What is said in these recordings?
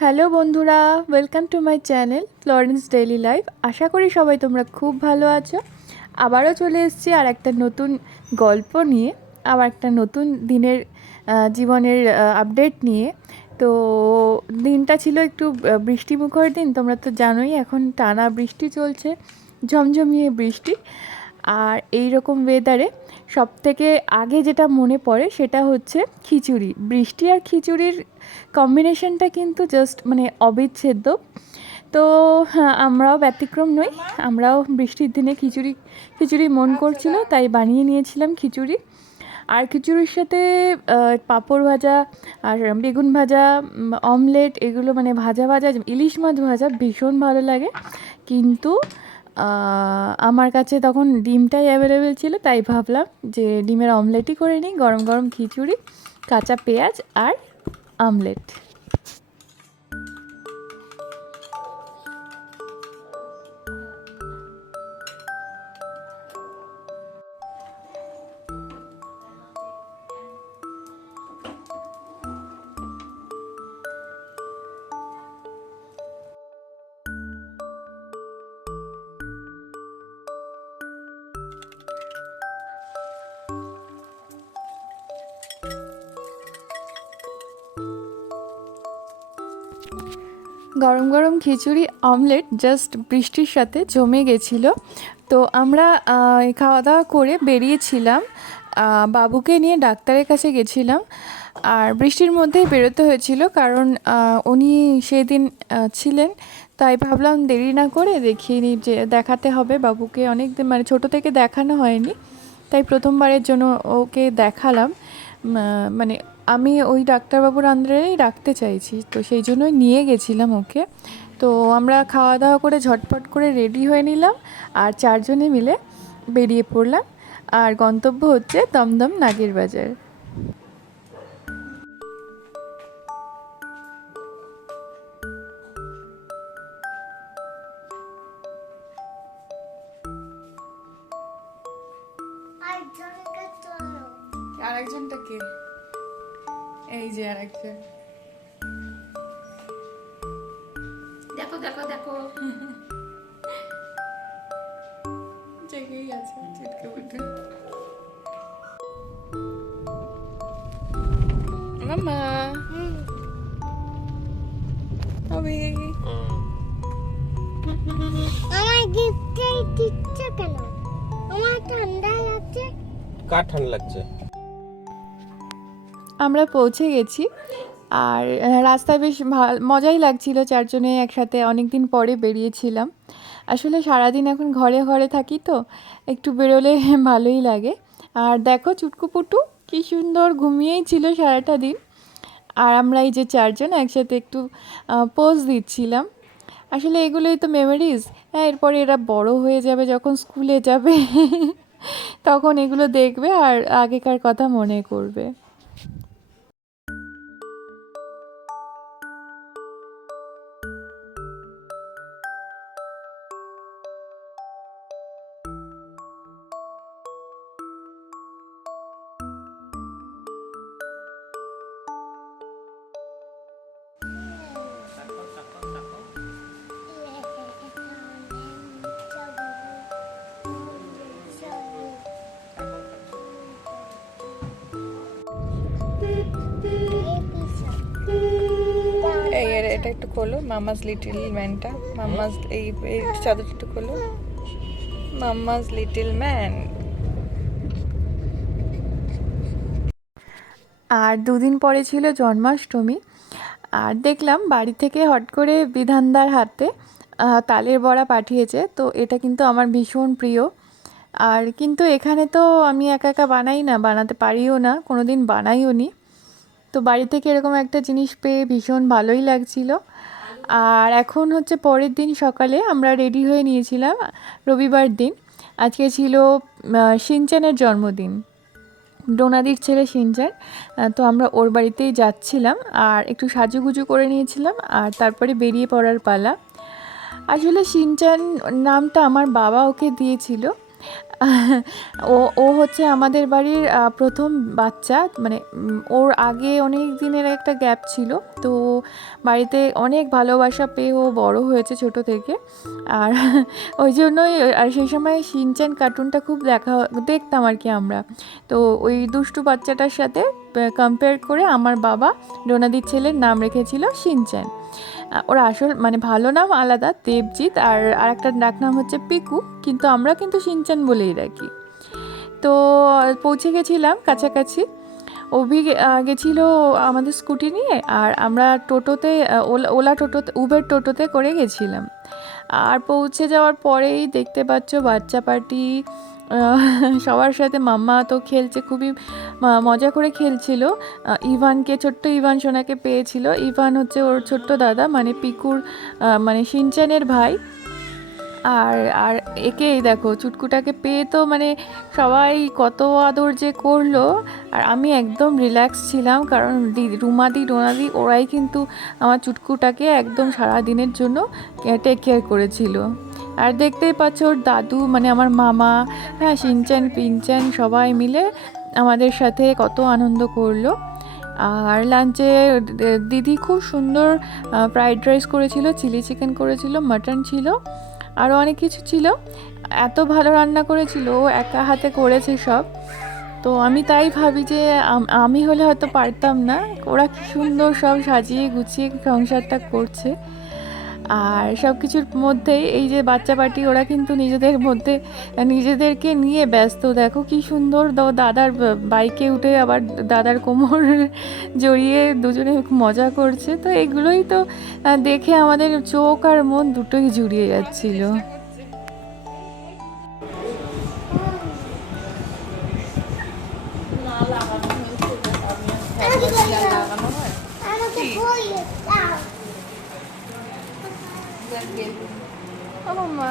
Hello বন্ধুরা welcome to my channel Florence daily life আশা করি সবাই তোমরা খুব ভালো আছো। আবারও চলে এসেছি আর একটা নতুন গল্প নিয়ে, আবার একটা নতুন দিনের জীবনের আপডেট নিয়ে। তো দিনটা ছিল একটু বৃষ্টিমুখর দিন, তোমরা তো জানোই এখন টানা বৃষ্টি চলছে, ঝমঝমিয়ে বৃষ্টি। আর এই রকম ওয়েদারে সব থেকে আগে যেটা মনে পড়ে সেটা হচ্ছে খিচুড়ি। বৃষ্টি আর খিচুড়ির কম্বিনেশনটা কিন্তু জাস্ট মানে অবিচ্ছেদ্য। তো হ্যাঁ, আমরাও ব্যতিক্রম নই। আমরাও বৃষ্টির দিনে খিচুড়ি খিচুড়ি মন করছিল তাই। বানিয়ে নিয়েছিলাম খিচুড়ি। আর খিচুড়ির সাথে পাঁপড় ভাজা আর বেগুন ভাজা অমলেট এগুলো মানে ভাজা ভাজা ইলিশ মাছ ভাজা ভীষণ ভালো লাগে। কিন্তু আমার কাছে তখন ডিমটাই অ্যাভেলেবেল ছিল, তাই ভাবলাম যে ডিমের অমলেটই করে নিই, গরম গরম খিচুড়ি, কাঁচা পেঁয়াজ আর আমলেট গরম গরম খিচুড়ি, অমলেট জাস্ট বৃষ্টির সাথে জমে গেছিল। তো আমরা খাওয়া দাওয়া করে বেরিয়েছিলাম। বাবুকে নিয়ে ডাক্তারের কাছে গেছিলাম। আর বৃষ্টির মধ্যেই বেরোতে হয়েছিল কারণ উনি সেদিন ছিলেন। তাই ভাবলাম দেরি না করে দেখিয়ে যে দেখাতে হবে বাবুকে। অনেক দিন মানে ছোটো থেকে দেখানো হয়নি। তাই প্রথমবারের জন্য ওকে দেখালাম। মানে আমি ওই ডাক্তারবাবুর আন্ডারেই রাখতে চাইছি তো সেই জন্যই নিয়ে গেছিলাম ওকে। তো আমরা খাওয়া দাওয়া করে ঝটপট করে রেডি হয়ে নিলাম আর চারজনে মিলে বেরিয়ে পড়লাম। আর গন্তব্য হচ্ছে দমদম নাগের বাজার। আর। একজনটা কে? এই যে আর একটা দেখো দেখো দেখো। জেগেই আছে চিটকে উঠে মামা হবে। আমার গিফটটাই দিচ্ছে কেন? আমার ঠান্ডা লাগছে কার ঠান্ডা লাগছে? আমরা পৌঁছে গেছি। আর আহ, রাস্তায় বেশ মজাই লাগছিল চারজনে একসাথে অনেক দিন পরে বেরিয়েছিলাম। আসলে সারাদিন এখন ঘরে ঘরে থাকি তো একটু বেরোলে ভালোই লাগে। আর দেখো চুটকুপুটু কী সুন্দর ঘুমিয়েই ছিল সারাটা দিন। আর আমরা এই যে চারজন একসাথে একটু পোজ দিচ্ছিলাম। আসলে এগুলোই তো মেমোরিজ হ্যাঁ এরপরে এরা বড় হয়ে যাবে যখন স্কুলে যাবে তখন এগুলো দেখবে আর আগেকার কথা মনে করবে। এটা একটু খোলো, মামাজ লিটল ম্যানটা, মামাজ এই চাদরটা একটু খোলো। মামাজ লিটল ম্যান। আর দুদিন পরে ছিল জন্মাষ্টমী। আর দেখলাম বাড়ি থেকে হট করে বিধানদার হাতে তালের বড়া পাঠিয়েছে, তো এটা কিন্তু আমার ভীষণ প্রিয়। আর কিন্তু এখানে তো আমি একা একা বানাই না, বানাতে পারিও না কোনো দিন বানাইও নি তো বাড়ি থেকে এরকম একটা জিনিস পেয়ে ভীষণ ভালোই লাগছিল। আর এখন হচ্ছে পরের দিন সকালে আমরা রেডি হয়ে নিয়েছিলাম রবিবার দিন। আজকে ছিল সিনচানের জন্মদিন। ডোনাদির ছেলে সিনচান তো আমরা ওর বাড়িতেই যাচ্ছিলাম আর একটু সাজুগুজু করে নিয়েছিলাম আর তারপরে বেরিয়ে পড়ার পালা। আসলে সিনচান নামটা আমার বাবা ওকে দিয়েছিল। ও ও হচ্ছে আমাদের বাড়ির প্রথম বাচ্চা। মানে ওর আগে অনেক দিনের একটা গ্যাপ ছিল। তো বাড়িতে অনেক ভালোবাসা পেয়ে ও বড় হয়েছে ছোট থেকে। আর ওই জন্যই আর সেই সময় শিনচ্যান কার্টুনটা খুব দেখা দেখতাম আর কি আমরা। তো ওই দুষ্টু বাচ্চাটার সাথে কম্পেয়ার করে আমার বাবা ডোনাদির ছেলের নাম রেখেছিল আহ, ওর আসল মানে ভালো নাম আলাদা, দেবজিৎ, আর আরেকটা ডাক নাম হচ্ছে পিকু, কিন্তু আমরা কিন্তু শিনচ্যান বলেই রাখি তো, পৌঁছে গেছিলাম কাছাকাছি। অভি গেছিল আমাদের স্কুটি নিয়ে, আর আমরা টোটোতে ওলা ওলা টোটোতে, উবের টোটোতে করে গেছিলাম। আর পৌঁছে যাওয়ার পরেই দেখতে পাচ্ছ বাচ্চা পার্টি সবার সাথে মাম্মা তো খেলছে, খুবই মজা করে খেলছিল। ইভানকে, ছোট্ট ইভান সোনাকে পেয়েছিল। ইভান হচ্ছে ওর ছোট্ট দাদা মানে পিকুর মানে সিনচানের ভাই। আর আর একেই দেখো, চুটকুটাকে পেয়ে তো মানে সবাই কত আদর যে করল। আর আমি একদম রিল্যাক্স ছিলাম, কারণ রুমাদি ডোনাদি ওরাই কিন্তু আমার চুটকুটাকে একদম সারা দিনের জন্য টেক কেয়ার করেছিল। আর দেখতেই পাচ্ছ ওর দাদু মানে আমার মামা হ্যাঁ সিনচ্যান পিনচ্যান সবাই মিলে আমাদের সাথে কত আনন্দ করল। আর লাঞ্চে দিদি খুব সুন্দর ফ্রাইড রাইস করেছিল চিলি চিকেন করেছিল মাটন ছিল আরও অনেক কিছু ছিল। এত ভালো রান্না করেছিল, ও একা হাতে করেছে সব। তো আমি তাই ভাবি যে আমি হলে হয়তো পারতাম না। ওরা কি সুন্দর সব সাজিয়ে গুছিয়ে সংসারটা করছে। আর সব কিছুর মধ্যেই এই যে বাচ্চা পার্টি ওরা কিন্তু নিজেদের মধ্যে নিজেদেরকে নিয়ে ব্যস্ত। দেখো কি সুন্দর দ- দাদার বাইকে উঠে আবার দাদার কোমর জড়িয়ে দুজনে মজা করছে। তো এগুলোই তো দেখে আমাদের চোখ আর মন দুটোই জুড়িয়ে যাচ্ছিল। বই দাও মাম্মা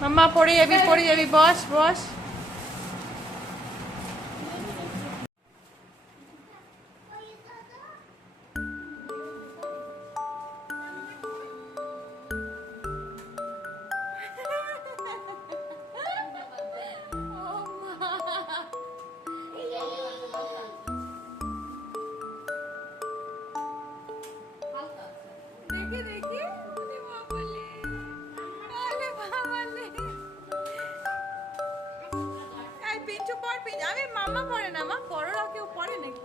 Mama, যাবি পড়ে যাবি বস boss, দেখি পিন্টু পড় পিন্টু আমি মামা পড়ে না মা? বড়রা কেউ পড়ে নাকি?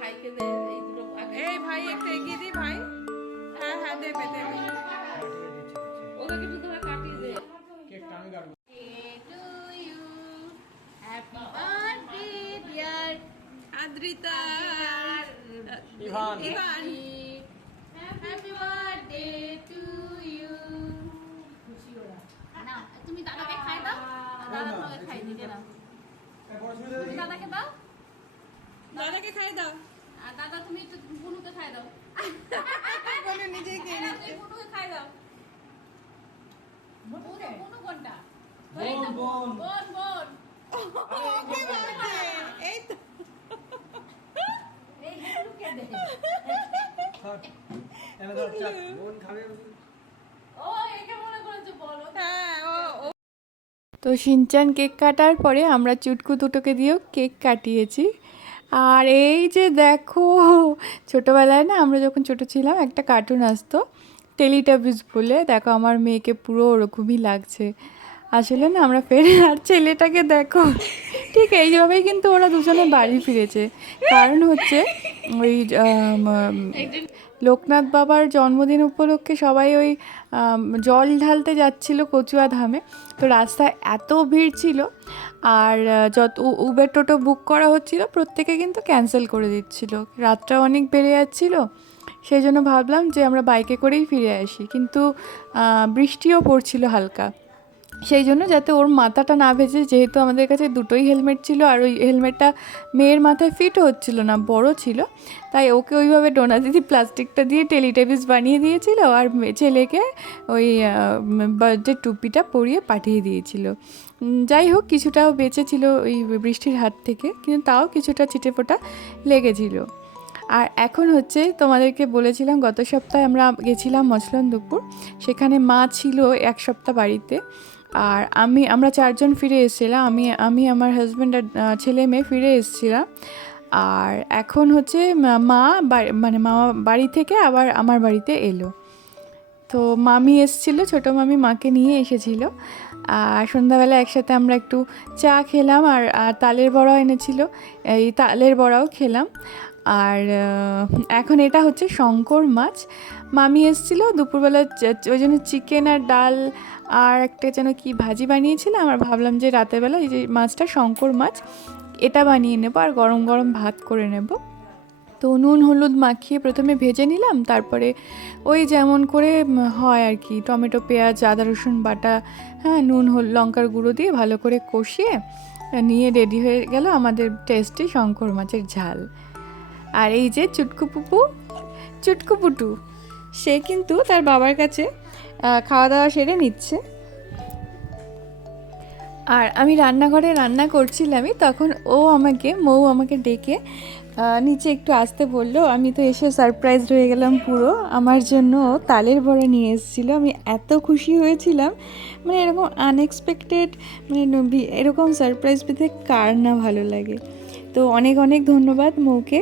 ভাইকে দে এই দুটো এই ভাই একটু এগিয়ে দি ভাই। হ্যাঁ হ্যাঁ দেবে দেবে। ওদেরকে একটু ধরে কাটিয়ে দে আদ্রিতা। ইভান। ইভান। না তুমি দাদাকে খাই দাও। দাদা তোমাকে খাই দিবে না। দাদাকে দাও। দাদাকে খাই দাও। আর দাদা তুমি একটু বুনুকে খাই দাও। বলে নিজেই খেয়ে বুনুকে খাই দাও বুনু বুনু কোনটা বোন, বোন। বোন বোন ওকে বলছে তো তো সিনচান কেক কাটার পরে আমরা চুটকু দুটোকে দিয়েও কেক কাটিয়েছি। আর এই যে দেখো, ছোটোবেলায় না আমরা যখন ছোট ছিলাম, একটা কার্টুন আসতো। টেলিটাবিজ বলে, দেখো আমার মেয়েকে পুরো ওরকমই লাগছে। আসলে না, আমরা ফের আর ছেলেটাকে দেখো। ঠিক এইভাবেই কিন্তু ওরা দুজনে বাড়ি ফিরেছে। কারণ হচ্ছে, ওই লোকনাথ বাবার জন্মদিন উপলক্ষে সবাই ওই জল ঢালতে যাচ্ছিল কচুয়া ধামে। তো রাস্তায় এত ভিড় ছিল, আর যত উবের টোটো বুক করা হচ্ছিল, প্রত্যেকে কিন্তু ক্যান্সেল করে দিচ্ছিল। রাতটা অনেক বেড়ে যাচ্ছিল সেই জন্য ভাবলাম যে আমরা বাইকে করেই ফিরে আসি। কিন্তু বৃষ্টিও পড়ছিল হালকা। সেই জন্য যাতে ওর মাথাটা না ভেজে, যেহেতু আমাদের কাছে দুটোই হেলমেট ছিল আর ওই হেলমেটটা মেয়ের মাথায় ফিট হচ্ছিল না, বড় ছিল, তাই ওকে ওইভাবে ডোনা দিদি প্লাস্টিকটা দিয়ে টেলিটেবিস বানিয়ে দিয়েছিল আর ছেলেকে ওই বার্থডে টুপিটা পরিয়ে পাঠিয়ে দিয়েছিল। যাই হোক, কিছুটাও বেঁচেছিল ওই বৃষ্টির হাত থেকে, কিন্তু তাও কিছুটা ছিটেফোঁটা লেগেছিল। আর এখন হচ্ছে তোমাদেরকে বলেছিলাম, গত সপ্তাহে আমরা গেছিলাম মছলন্দপুর সেখানে মা ছিল এক সপ্তাহ বাড়িতে। আর আমি, আমরা চারজন ফিরে এসেছিলাম। আমি আমি আমার হাজব্যান্ড আর ছেলে মেয়ে ফিরে এসেছিলাম। আর এখন হচ্ছে মা- মানে মামা বাড়ি থেকে আবার আমার বাড়িতে এলো। তো মামি এসেছিল, ছোটো মামি মাকে নিয়ে এসেছিল। আর সন্ধ্যাবেলা একসাথে আমরা একটু চা খেলাম। আর আর তালের বড়াও এনেছিল। এই তালের বড়াও খেলাম। আর এখন এটা হচ্ছে শঙ্কর মাছ। মামি এসেছিল দুপুরবেলা ওই জন্য চিকেন আর ডাল আর একটা যেন কি ভাজি বানিয়েছিল আমার ভাবলাম যে রাতের বেলা এই যে মাছটা শঙ্কর মাছ, এটা বানিয়ে নেব আর গরম গরম ভাত করে নেব। তো নুন, হলুদ মাখিয়ে প্রথমে ভেজে নিলাম, তারপরে ওই যেমন করে হয় আর কি, টমেটো, পেঁয়াজ, আদা, রসুন, বাটা হ্যাঁ নুন, হল, লঙ্কার গুঁড়ো দিয়ে ভালো করে কষিয়ে, নিয়ে রেডি হয়ে গেল আমাদের টেস্টি শঙ্কর মাছের ঝাল। আর এই যে চুটকু পুপু, চুটকু পুটু, সে কিন্তু তার বাবার কাছে খাওয়া দাওয়া সেরে নিচ্ছে। আর আমি রান্নাঘরে রান্না করছিলামই, তখন ও আমাকে, মৌ আমাকে ডেকে নিচে একটু আসতে বলল, আমি তো এসে সারপ্রাইজ হয়ে গেলাম পুরো। আমার জন্য তালের বড়া নিয়ে এসেছিল। আমি এত খুশি হয়েছিলাম। মানে এরকম আনএক্সপেক্টেড মানে এরকম সারপ্রাইজ পেতে কার না ভালো লাগে? তো অনেক অনেক ধন্যবাদ মৌকে।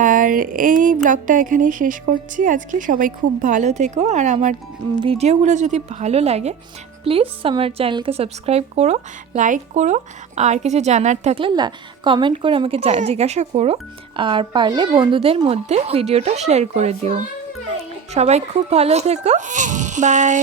আর এই ব্লগটা এখানেই শেষ করছি। আজকে সবাই খুব ভালো থেকো। আর আমার ভিডিওগুলো যদি ভালো লাগে প্লিজ আমার চ্যানেলকে সাবস্ক্রাইব করো লাইক করো। আর কিছু জানার থাকলে কমেন্ট করে আমাকে জিজ্ঞাসা করো। আর পারলে বন্ধুদের মধ্যে ভিডিওটা শেয়ার করে দিও। সবাই খুব ভালো থেকো। বাই